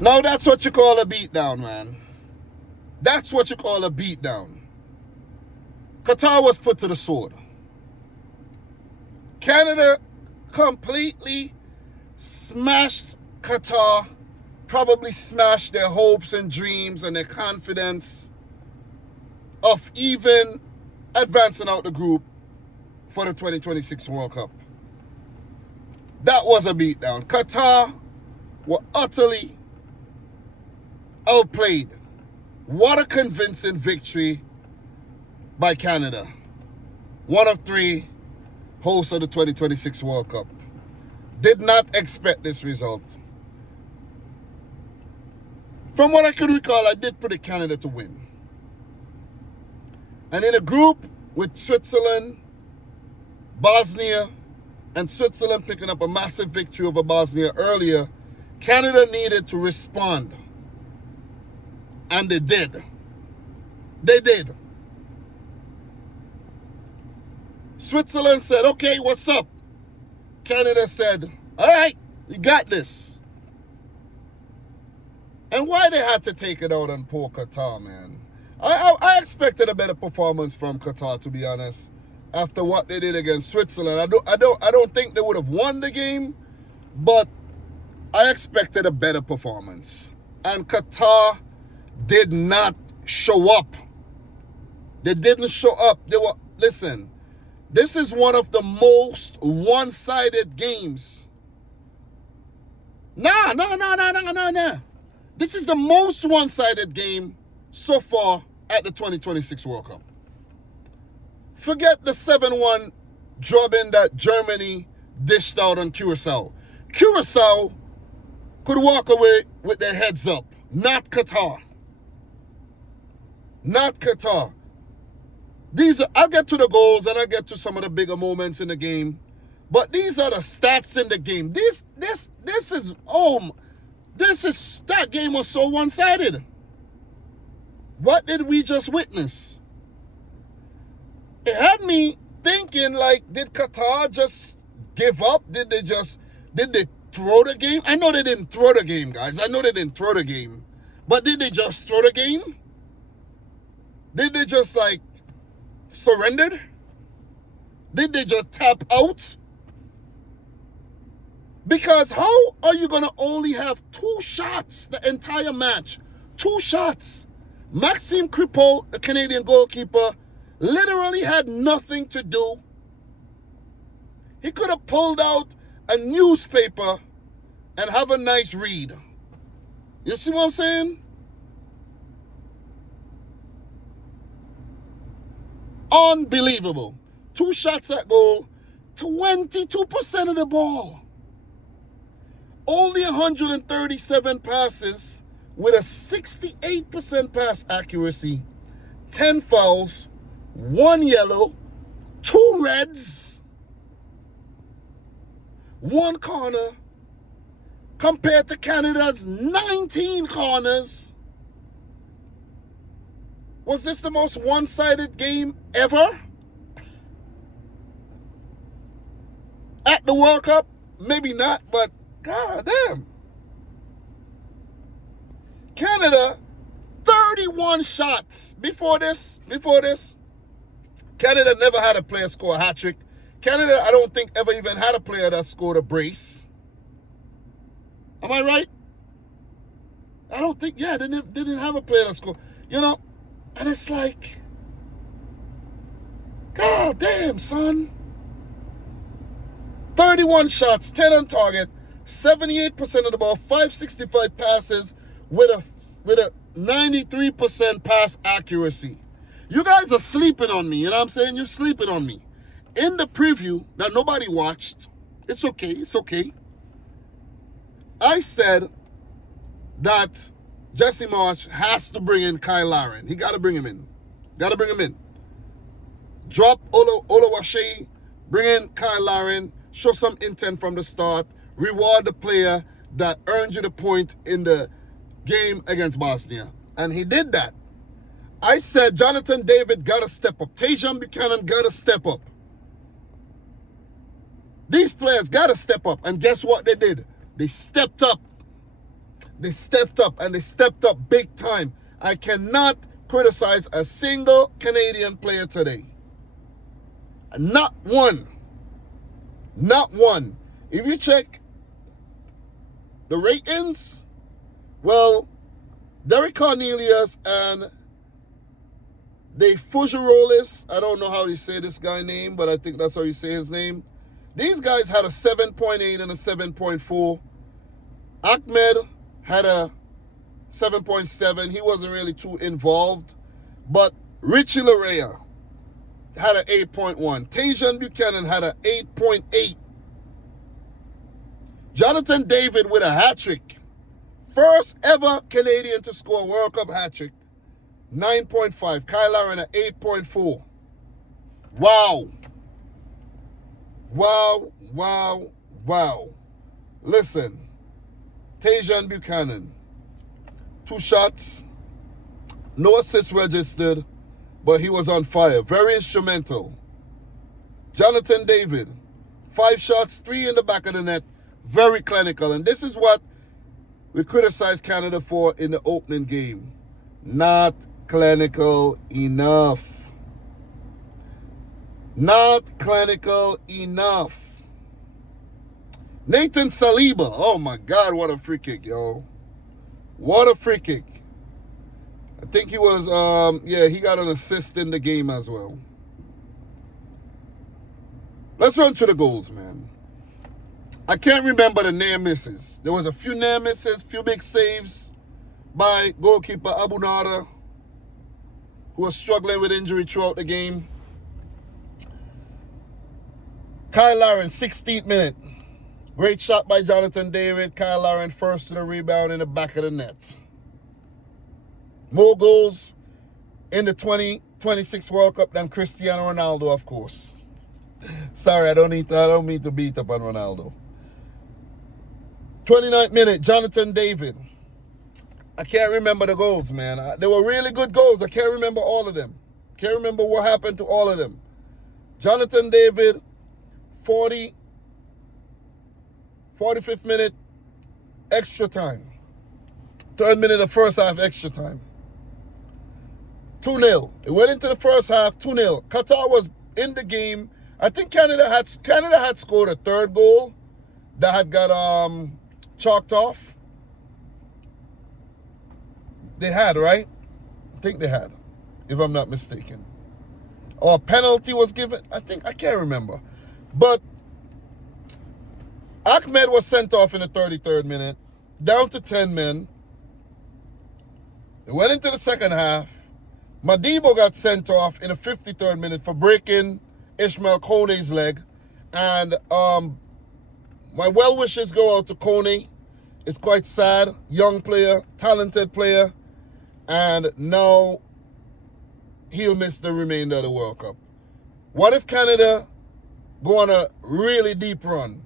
Now that's what you call a beatdown, man. That's what you call a beatdown. Qatar was put to the sword. Canada completely smashed Qatar, probably smashed their hopes and dreams and their confidence of even advancing out the group for the 2026 World Cup. That was a beatdown. Qatar were utterly outplayed. What a convincing victory by Canada. One of three hosts of the 2026 World Cup. Did not expect this result. From what I could recall, I did predict Canada to win. And in a group with Switzerland, Bosnia, and Switzerland picking up a massive victory over Bosnia earlier, Canada needed to respond. And they did. They did. Switzerland said, okay, what's up? Canada said, all right, you got this. And why they had to take it out on poor Qatar, man? I expected a better performance from Qatar, to be honest, after what they did against Switzerland. I don't think they would have won the game, but I expected a better performance. And Qatar did not show up. They didn't show up. Listen, this is one of the most one-sided games. Nah. This is the most one-sided game so far at the 2026 World Cup. Forget the 7-1 drubbing that Germany dished out on Curacao. Curacao could walk away with their heads up. Not Qatar. Not Qatar. I'll get to the goals and I'll get to some of the bigger moments in the game. But these are the stats in the game. That game was so one-sided. What did we just witness? It had me thinking, like, did Qatar just give up? Did they throw the game? I know they didn't throw the game, guys. I know they didn't throw the game. But did they just throw the game? Did they just, like, surrender? Did they just tap out? Because how are you going to only have 2 shots the entire match? 2 shots. Maxime Crepeau, the Canadian goalkeeper, literally had nothing to do. He could have pulled out a newspaper and have a nice read. You see what I'm saying? Unbelievable. 2 shots at goal, 22% of the ball. Only 137 passes with a 68% pass accuracy, 10 fouls, 1 yellow, 2 reds, 1 corner, compared to Canada's 19 corners. Was this the most one-sided game ever? At the World Cup? Maybe not, but god damn. Canada, 31 shots. Before this, Canada never had a player score a hat-trick. Canada, I don't think, ever even had a player that scored a brace. Am I right? I don't think, they didn't have a player that scored. You know, and it's like, god damn, son. 31 shots, 10 on target, 78% of the ball, 565 passes with a 93% pass accuracy. You guys are sleeping on me, you know what I'm saying? You're sleeping on me. In the preview that nobody watched, it's okay. I said that Jesse Marsh has to bring in Cyle Larin. He got to bring him in. Drop Oluwaseyi, bring in Cyle Larin, show some intent from the start, reward the player that earned you the point in the game against Bosnia. And he did that. I said Jonathan David got to step up. Tajon Buchanan got to step up. These players got to step up. And guess what they did? They stepped up. They stepped up, and they stepped up big time. I cannot criticize a single Canadian player today. Not one. Not one. If you check the ratings, well, Derek Cornelius and Dave Fujirolis, I don't know how you say this guy's name, but I think that's how you say his name. These guys had a 7.8 and a 7.4. Ahmed had a 7.7. He wasn't really too involved. But Richie Larea had an 8.1. Tajon Buchanan had an 8.8. Jonathan David with a hat-trick. First ever Canadian to score a World Cup hat-trick. 9.5. Cyle Larin at 8.4. Wow. Wow, wow, wow. Listen. Tajon Buchanan. 2 shots. No assists registered, but he was on fire. Very instrumental. Jonathan David. 5 shots, 3 in the back of the net. Very clinical. And this is what we criticized Canada for in the opening game. Not clinical enough. Not clinical enough. Nathan Saliba. Oh my God, what a free kick, yo. What a free kick. I think he was, he got an assist in the game as well. Let's run through the goals, man. I can't remember the near misses. There was a few near misses, few big saves by goalkeeper Abu Nada, who was struggling with injury throughout the game. Cyle Larin, 16th minute. Great shot by Jonathan David. Cyle Larin first to the rebound in the back of the net. More goals in the 2026 World Cup than Cristiano Ronaldo, of course. Sorry, I don't mean to beat up on Ronaldo. 29th minute, Jonathan David. I can't remember the goals, man. They were really good goals. I can't remember all of them. Can't remember what happened to all of them. Jonathan David, 45th minute, extra time. 3rd minute of first half, extra time. 2-0. It went into the first half, 2-0. Qatar was in the game. I think Canada had scored a 3rd goal that had got chalked off. They had, right? I think they had, if I'm not mistaken. Or a penalty was given. I can't remember. But Ahmed was sent off in the 33rd minute, down to 10 men. They went into the second half. Madibo got sent off in the 53rd minute for breaking Ismael Kone's leg. And my well wishes go out to Kone. It's quite sad. Young player, talented player. And now he'll miss the remainder of the World Cup. What if Canada go on a really deep run?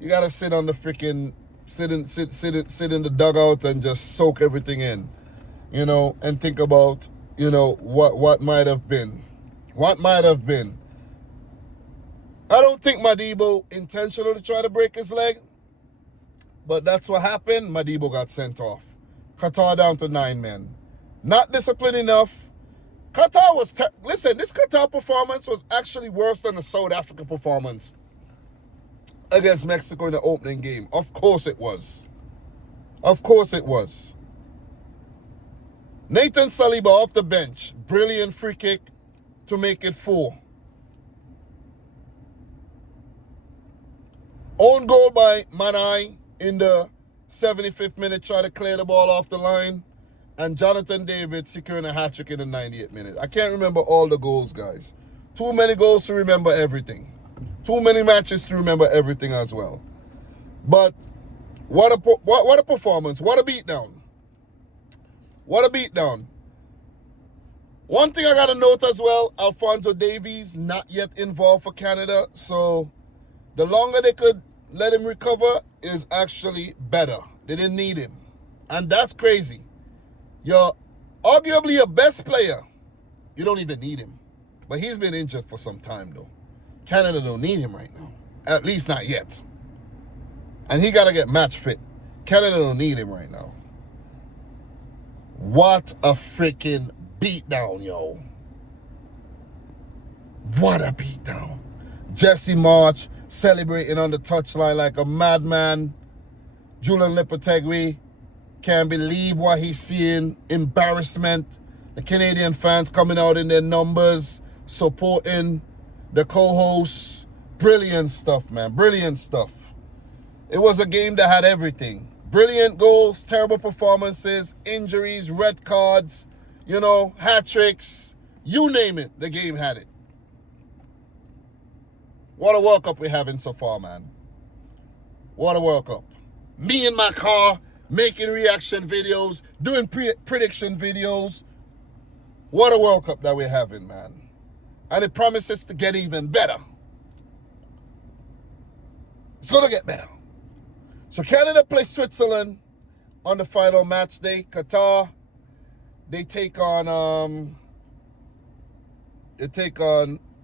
You gotta sit on the freaking sit in the dugout and just soak everything in, and think about, what might have been. What might have been. I don't think Madibo intentionally tried to break his leg, but that's what happened. Madibo got sent off. Qatar down to 9 men. Not disciplined enough. Qatar was, listen, this Qatar performance was actually worse than the South Africa performance against Mexico in the opening game. Of course it was. Of course it was. Nathan Saliba off the bench. Brilliant free kick to make it 4. Own goal by Manai in the 75th minute. Try to clear the ball off the line. And Jonathan David securing a hat-trick in the 98th minute. I can't remember all the goals, guys. Too many goals to remember everything. Too many matches to remember everything as well. But what a performance. What a beatdown. What a beatdown. One thing I got to note as well, Alphonso Davies not yet involved for Canada. So the longer they could let him recover is actually better. They didn't need him. And that's crazy. You're arguably your best player. You don't even need him. But he's been injured for some time, though. Canada don't need him right now. At least not yet. And he got to get match fit. Canada don't need him right now. What a freaking beatdown, yo. What a beatdown. Jesse March celebrating on the touchline like a madman. Julian Lopetegui can't believe what he's seeing. Embarrassment. The Canadian fans coming out in their numbers, supporting the co-hosts. Brilliant stuff, man. Brilliant stuff. It was a game that had everything. Brilliant goals, terrible performances, injuries, red cards, you know, hat tricks. You name it, the game had it. What a World Cup we're having so far, man. What a World Cup. Me in my car, making reaction videos, doing prediction videos. What a World Cup that we're having, man. And it promises to get even better. It's going to get better. So Canada plays Switzerland on the final match day. Qatar, they take on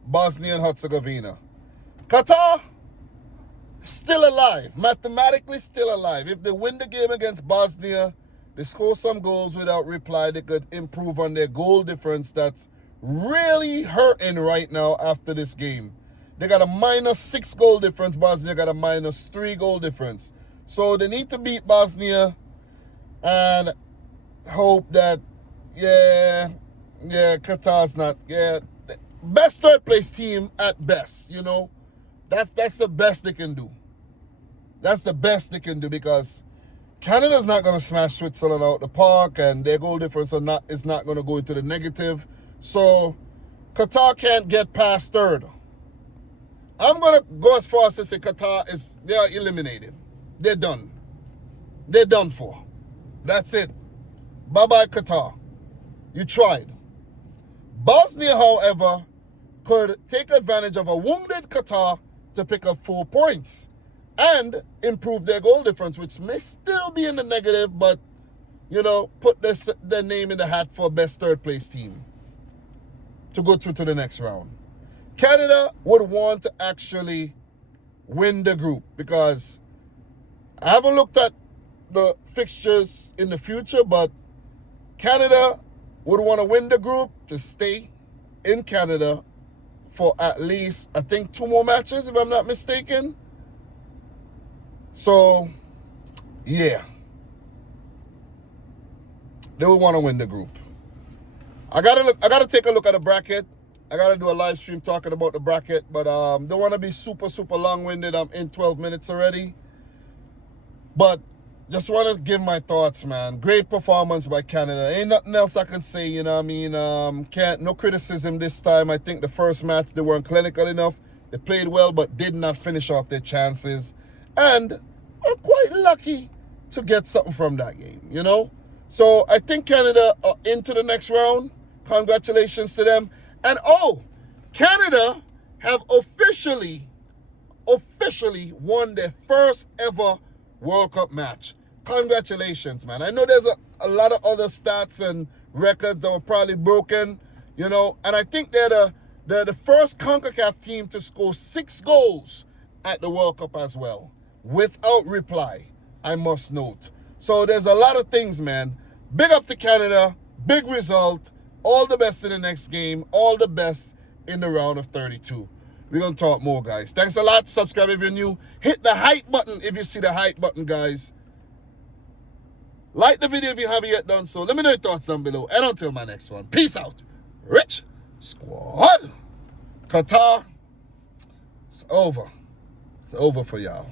Bosnia and Herzegovina. Qatar, still alive, mathematically still alive. If they win the game against Bosnia, they score some goals without reply, they could improve on their goal difference that's really hurting right now after this game. They got a -6 goal difference. Bosnia got a -3 goal difference. So they need to beat Bosnia and hope that, Qatar's not, best third place team at best, you know. That's the best they can do. That's the best they can do because Canada's not going to smash Switzerland out the park and their goal difference is not going to go into the negative. So Qatar can't get past third. I'm going to go as far as to say they are eliminated. They're done. They're done for. That's it. Bye-bye, Qatar. You tried. Bosnia, however, could take advantage of a wounded Qatar to pick up 4 points and improve their goal difference, which may still be in the negative, but, you know, put their name in the hat for best third-place team to go through to the next round. Canada would want to actually win the group because I haven't looked at the fixtures in the future, but Canada would want to win the group to stay in Canada for at least, I think, 2 more matches, if I'm not mistaken. So, yeah. They would want to win the group. I gotta take a look at the bracket. I gotta do a live stream talking about the bracket, but don't want to be super long-winded. I'm in 12 minutes already. But just want to give my thoughts, man. Great performance by Canada. Ain't nothing else I can say, you know what I mean? No criticism this time. I think the first match, they weren't clinical enough. They played well, but did not finish off their chances. And are quite lucky to get something from that game, you know? So I think Canada are into the next round. Congratulations to them. And Canada have officially won their first ever World Cup match. Congratulations, man. I know there's a lot of other stats and records that were probably broken, you know, and I think they're the first CONCACAF team to score 6 goals at the World Cup as well, without reply, I must note. So there's a lot of things, man. Big up to Canada, big result, all the best in the next game, all the best in the round of 32. We're going to talk more, guys. Thanks a lot. Subscribe if you're new. Hit the hype button if you see the hype button, guys. Like the video if you haven't yet done so. Let me know your thoughts down below. And until my next one, peace out. Rich Squad. Qatar, it's over. It's over for y'all.